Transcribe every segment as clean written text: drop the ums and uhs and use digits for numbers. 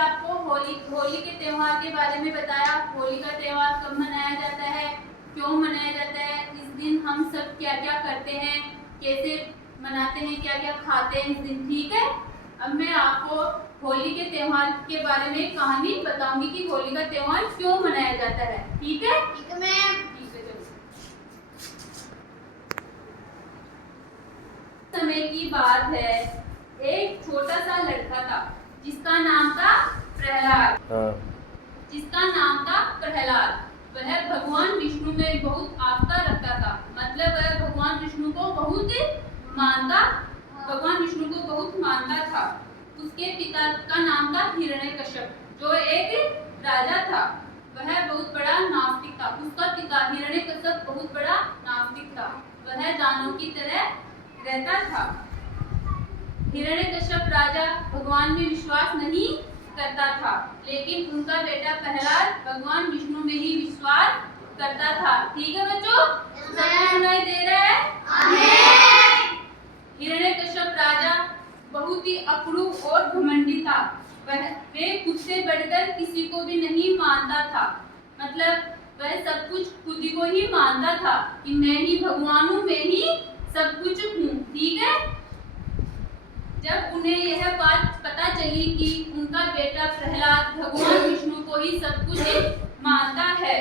आपको होली के त्योहार के बारे में बताया। होली का त्योहार कब मनाया जाता है, क्यों मनाया जाता है, इस दिन हम सब क्या क्या करते हैं, कैसे मनाते हैं, क्या क्या खाते हैं इस दिन। ठीक है, अब मैं आपको होली के त्योहार के बारे में कहानी बताऊंगी कि होली का त्योहार क्यों मनाया जाता है। ठीक है, ठीक है मैम। समय की बात है, एक छोटा सा लड़का था जिसका नाम था प्रहलाद। जिसका नाम था प्रहलाद। वह भगवान विष्णु में बहुत आस्था रखता था, मतलब वह भगवान विष्णु को बहुत मानता था। उसके पिता का नाम था हिरण्यकश्यप, जो एक राजा था। वह बहुत बड़ा नास्तिक था। उसका पिता हिरण्यकश्यप बहुत बड़ा नास्तिक था। वह दानव की तरह रहता था। हिरण्यकश्यप राजा भगवान में विश्वास नहीं करता था, लेकिन उनका बेटा प्रहलाद भगवान विष्णु में ही विश्वास करता था। ठीक है बच्चों, सुनाई दे रहा है? हिरण्यकश्यप राजा बहुत ही अक्रूर और घमंडी था। वह खुद से बढ़कर किसी को भी नहीं मानता था। मतलब वह सब कुछ खुद को ही मानता था कि मैं ही भगवान हूँ, मैं ही सब कुछ हूँ। ठीक है, जब उन्हें यह बात पता चली कि उनका बेटा प्रहलाद भगवान विष्णु को ही सब कुछ मानता है,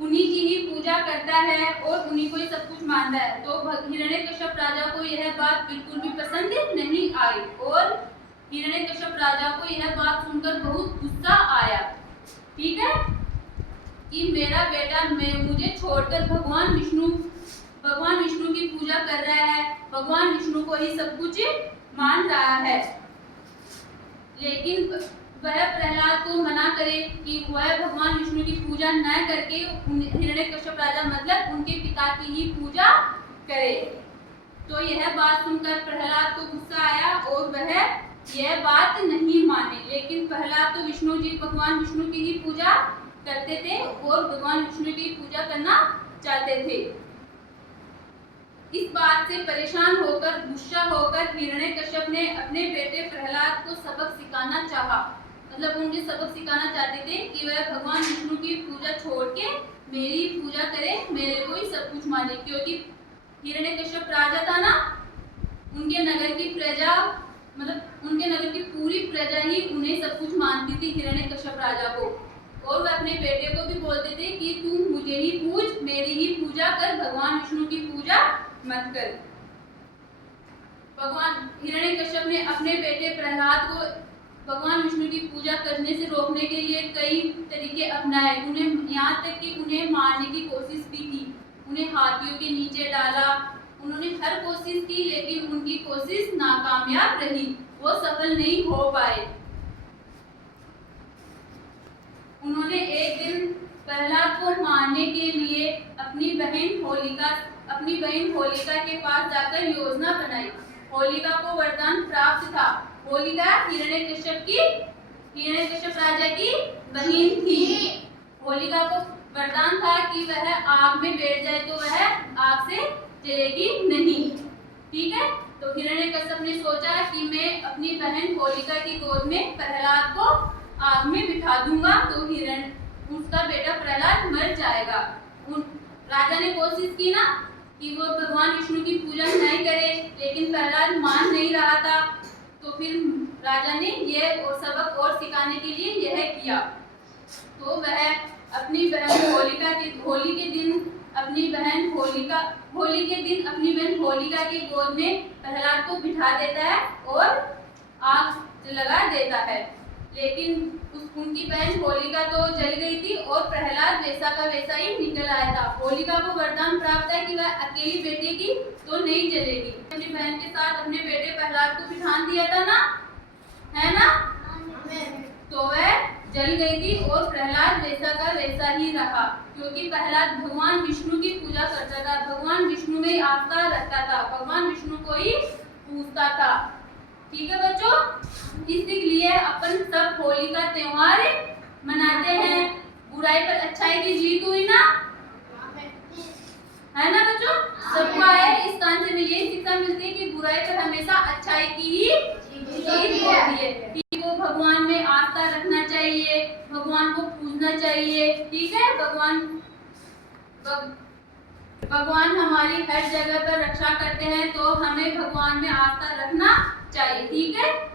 उन्हीं की ही पूजा करता है और उन्हीं को ही सब कुछ मानता है, तो हिरण्यकश्यप राजा को यह बात बिल्कुल भी पसंद नहीं आई और हिरण्यकश्यप राजा को यह बात सुनकर बहुत गुस्सा आया। ठीक है, कि मेरा बेटा मुझे छोड़कर भगवान विष्णु की पूजा कर रहा है, भगवान विष्णु को ही सब कुछ मान रहा है। लेकिन वह प्रहलाद को मना करे कि वह भगवान विष्णु की पूजा न करके हिरण्यकश्यप राजा मतलब उनके पिता की ही पूजा करे। तो यह बात सुनकर प्रहलाद को गुस्सा आया और वह यह बात नहीं माने। लेकिन प्रहलाद तो भगवान विष्णु की ही पूजा करते थे और भगवान विष्णु की पूजा करना चाहते थे। इस बात से परेशान होकर, गुस्सा होकर हिरण्यकश्यप ने अपने बेटे प्रहलाद को सबक सिखाना चाहा। मतलब उन्हें सबक सिखाना चाहते थे कि वह भगवान विष्णु की पूजा छोड़ के मेरी पूजा करे, मेरे को ही सब कुछ माने। क्योंकि हिरण्यकश्यप राजा था ना, उनके नगर की प्रजा मतलब उनके नगर की पूरी प्रजा ही उन्हें सब कुछ मानती थी, हिरण्यकश्यप राजा को। और वह अपने बेटे को भी बोलते थे कि तू मुझे ही पूज, मेरी ही पूजा कर, भगवान विष्णु की पूजा मत कर। भगवान हिरण्यकश्यप ने अपने बेटे प्रहलाद को भगवान विष्णु की पूजा करने से रोकने के लिए कई तरीके अपनाए। उन्हें यहाँ तक कि उन्हें मारने की कोशिश भी की, उन्हें हाथियों के नीचे डाला। उन्होंने हर कोशिश की, लेकिन उनकी कोशिश नाकामयाब रही, वो सफल नहीं हो पाए। उन्होंने एक दिन प्रहलाद को मारने के लिए अपनी बहन होलिका के पास जाकर योजना बनाई। होलिका को वरदान प्राप्त था। होलिका हिरण्यकश्यप राजा की बहन थी। होलिका को वरदान था कि वह आग में बैठ जाए तो वह आग से जलेगी नहीं। ठीक है, तो हिरण्यकश्यप ने सोचा कि मैं अपनी बहन होलिका की गोद में प्रहलाद को आग में बिठा दूंगा तो उसका बेटा प्रहलाद मर जाएगा। राजा ने कोशिश की ना कि वो भगवान विष्णु की पूजा नहीं करे, लेकिन प्रहलाद मान नहीं रहा था। तो फिर राजा ने यह सबक और सिखाने के लिए यह किया। तो वह अपनी बहन होली के दिन अपनी बहन होलिका की गोद में प्रहलाद को बिठा देता है और आग लगा देता है। लेकिन उनकी बहन होलिका तो जल गई थी और प्रहलाद वैसा का वैसा ही निकल आया था। होलिका को वरदान प्राप्त है कि वह अकेली बेटी तो नहीं जलेगी। अपनी बहन के साथ अपने बेटे प्रहलाद को बिठान दिया था ना, है ना? तो वह जल गई थी और प्रहलाद वैसा का वैसा ही रहा, क्योंकि प्रहलाद भगवान विष्णु की पूजा करता था, भगवान विष्णु में आस्था रखता था, भगवान विष्णु को ही पूजता था। ठीक है बच्चों, इसलिए अपन सब होली का त्योहार मनाते हैं। बुराई पर अच्छाई की जीत हुई ना, है ना बच्चों? सबको आए, इस कान से यही शिक्षा मिलती है कि बुराई पर हमेशा अच्छाई की ही जीत होती है। वो भगवान में भगवान को पूजना चाहिए, ठीक है। भगवान हमारी हर जगह पर रक्षा करते हैं, तो हमें भगवान में आस्था रखना चाहिए, ठीक है।